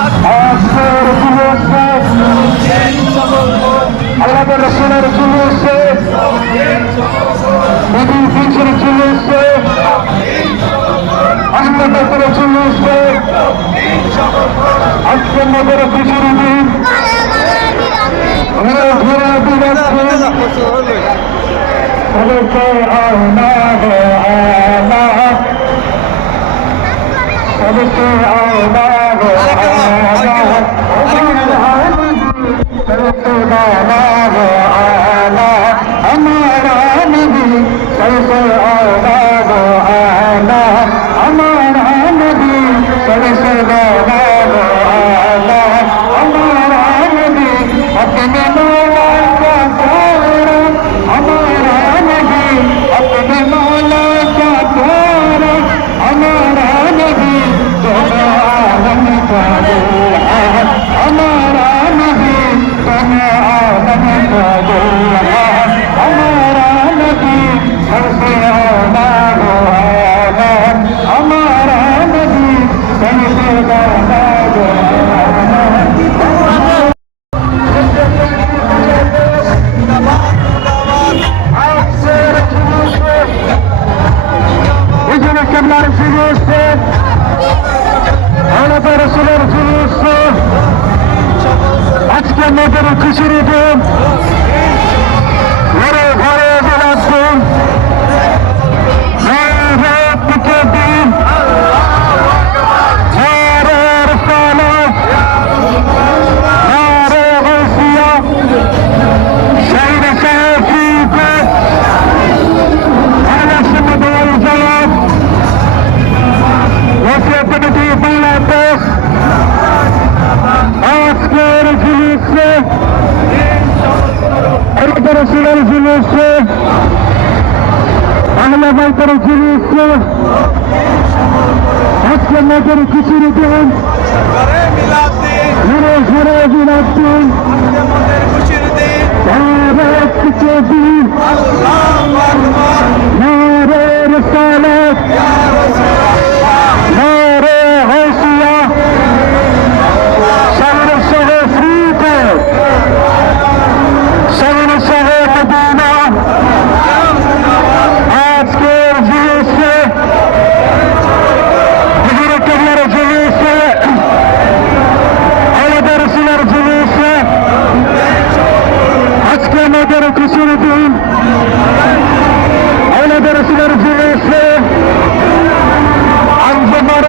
আজকের জুলুসে আল্লাহ রসুলের জুলুসে নবী পিছের জুলুসে আহমদের জুলুসে আজকে নগর খুশির দিন ঘুরে ঘুরে দিলাচ্ছে सबसे आना हो आना सबसे आना हो आना सबसे आना हो आना हमारा नबी सबसे आना हो आना हमारा नबी सबसे आना हो आना हमारा नबी अपने मौला का प्यारा हमारा अपने मौला का प्यारा हमारा नबी दोनों आलम का दूल्हा हमारा नबी दोनों आलम का दूल्हा हमारा नबी सबसे आला हो आला हमारा नबी सबसे आला हो आला কেবলার জুলুসে আল্লাহ রসুলের জুলুসে আজকে নগর খুশির দিন ঘরে ঘরে বেড়াচ্ছেন দিন রসুলের জুলুসে আহলে বাইতের জুলুসে আজকে নগর খুশির দিন ঘুরে ঘুরে মিলাদ দিন দিন নারে রিসালাত